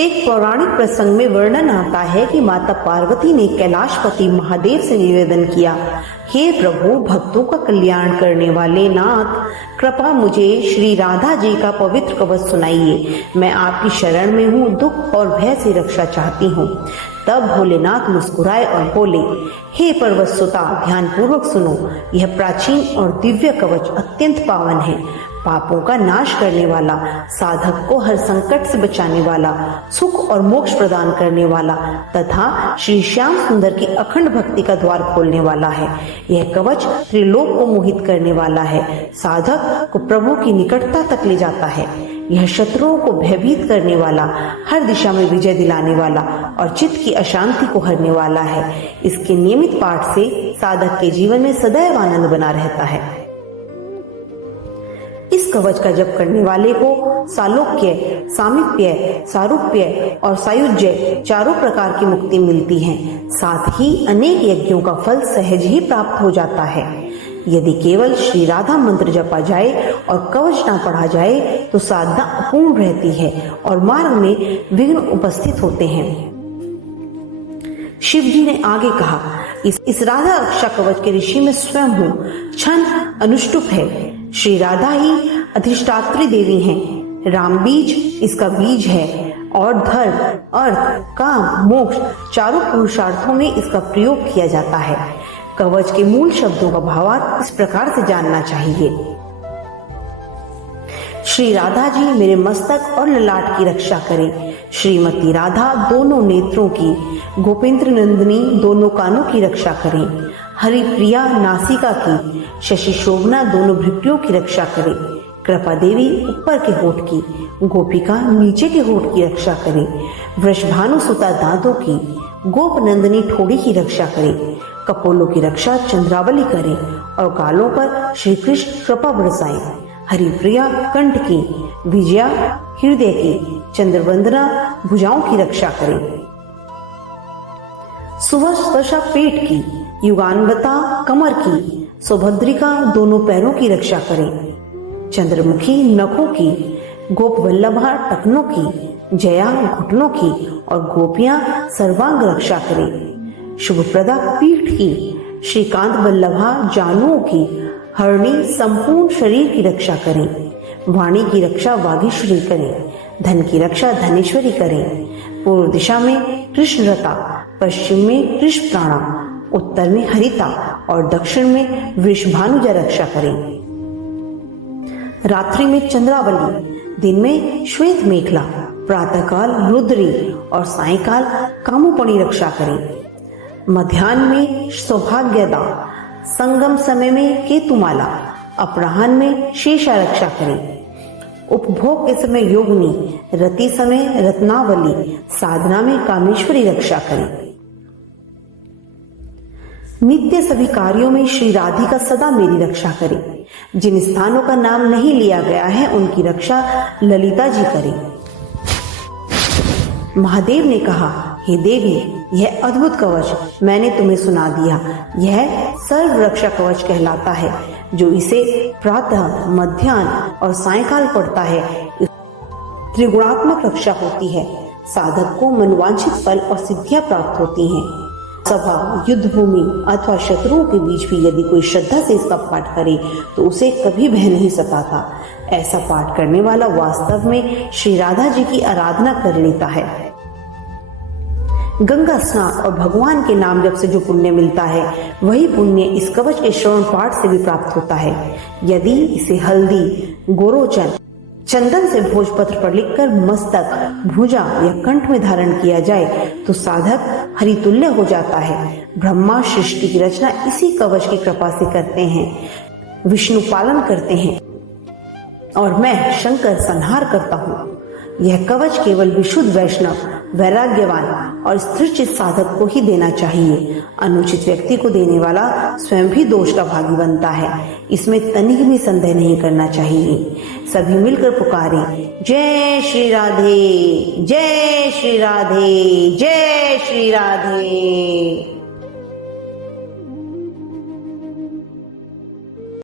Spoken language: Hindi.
एक पौराणिक प्रसंग में वर्णन आता है कि माता पार्वती ने कैलाशपति महादेव से निवेदन किया, हे प्रभु, भक्तों का कल्याण करने वाले नाथ, कृपा मुझे श्री राधा जी का पवित्र कवच सुनाइए। मैं आपकी शरण में हूँ, दुख और भय से रक्षा चाहती हूँ। तब भोलेनाथ मुस्कुराए और बोले, हे पर्वतसुता, ध्यान पूर्वक सुनो। यह प्राचीन और दिव्य कवच अत्यंत पावन है, पापों का नाश करने वाला, साधक को हर संकट से बचाने वाला, सुख और मोक्ष प्रदान करने वाला तथा श्री श्याम सुंदर की अखंड भक्ति का द्वार खोलने वाला है। यह कवच त्रिलोक को मोहित करने वाला है, साधक को प्रभु की निकटता तक ले जाता है। यह शत्रुओं को भयभीत करने वाला, हर दिशा में विजय दिलाने वाला और चित्त की अशांति को हरने वाला है। इसके नियमित पाठ से साधक के जीवन में सदैव आनंद बना रहता है। इस कवच का जप करने वाले को सालोक्य, सामीप्य, सारूप्य और सायुज्य चारों प्रकार की मुक्ति मिलती है। साथ ही अनेक यज्ञों का फल सहज ही प्राप्त हो जाता है। यदि केवल श्री राधा मंत्र जपा जाए और कवच ना पढ़ा जाए तो साधना अपूर्ण रहती है और मार्ग में विघ्न उपस्थित होते हैं। शिव जी ने आगे कहा, इस राधा रक्षा कवच के ऋषि में स्वयं हूँ, क्षण अनुष्टुप है। श्री राधा ही अधिष्ठात्री देवी हैं। राम बीज इसका बीज है और धर्म, अर्थ, काम, मोक्ष चारों पुरुषार्थों में इसका प्रयोग किया जाता है। कवच के मूल शब्दों का भावार्थ इस प्रकार से जानना चाहिए। श्री राधा जी मेरे मस्तक और ललाट की रक्षा करें। श्रीमती राधा दोनों नेत्रों की, गोपेंद्र नंदिनी दोनों कानों की रक्षा करें। हरिप्रिया नासिका की, शशि शोभना दोनों भृत्यों की रक्षा करे। कृपा देवी ऊपर के होठ की, गोपिका नीचे के होठ की रक्षा करे। वृषभानु सुता दांतों की, गोप नंदिनी ठोड़ी की रक्षा करे। कपोलों की रक्षा चंद्रावली करे और गालों पर श्री कृष्ण कृपा बरसाए। हरिप्रिया कंठ की, विजया हृदय की, चंद्रवंदना भुजाओं की रक्षा करे। सुवस्पशा पेट की, युगान्वता कमर की, सुभद्रिका दोनों पैरों की रक्षा करे। चंद्रमुखी नखों की, गोप वल्लभा टखनों की, जया घुटनों की और गोपियां सर्वांग रक्षा करे। शुभप्रदा पीठ की, श्रीकांत वल्लभा जानुओं की, हरणी संपूर्ण शरीर की रक्षा करें। वाणी की रक्षा वागीश्वरी करें। धन की रक्षा धनेश्वरी करें। पूर्व दिशा में कृष्ण रता, पश्चिम में कृष्ण प्राणा, उत्तर में हरिता और दक्षिण में वृषभानुजा रक्षा करें। रात्रि में चंद्रावली, दिन में श्वेत मेखला, प्रातःकाल रुद्री और सायंकाल कामुपणी रक्षा करें। मध्याह्न में सौभाग्यदा, संगम समय में केतुमाला, अपराह्न में शेषा रक्षा करें। उपभोग के समय योगिनी, रति समय रत्नावली, साधना में कामेश्वरी रक्षा करें। नित्य सभी कार्यों में श्री राधिका सदा मेरी रक्षा करें। जिन स्थानों का नाम नहीं लिया गया है उनकी रक्षा ललिता जी करें। महादेव ने कहा, हे देवी, यह अद्भुत कवच मैंने तुम्हें सुना दिया। यह सर्व रक्षा कवच कहलाता है। जो इसे प्रातः, मध्याह्न और सायंकाल पढ़ता है, त्रिगुणात्मक रक्षा होती है। साधक को मनवांछित फल और सिद्धियां प्राप्त होती हैं। सभा, युद्ध भूमि अथवा शत्रुओं के बीच भी यदि कोई श्रद्धा से इसका पाठ करे तो उसे कभी भय नहीं सताता। ऐसा पाठ करने वाला वास्तव में श्री राधा जी की आराधना कर लेता है। गंगा स्नान और भगवान के नाम जप से जो पुण्य मिलता है वही पुण्य इस कवच के श्रवण पाठ से भी प्राप्त होता है। यदि इसे हल्दी, गोरोचन, चंदन से भोजपत्र पर लिखकर मस्तक, भुजा या कंठ में धारण किया जाए तो साधक हरितुल्य हो जाता है। ब्रह्मा सृष्टि की रचना इसी कवच की कृपा से करते हैं। विष्णु पालन करते हैं और मैं शंकर संहार करता हूँ। यह कवच केवल विशुद्ध वैष्णव, वैराग्यवान और स्थिरचित्त साधक को ही देना चाहिए। अनुचित व्यक्ति को देने वाला स्वयं भी दोष का भागी बनता है। इसमें तनिक भी संदेह नहीं करना चाहिए। सभी मिलकर पुकारें, जय श्री राधे, जय श्री राधे, जय श्री राधे।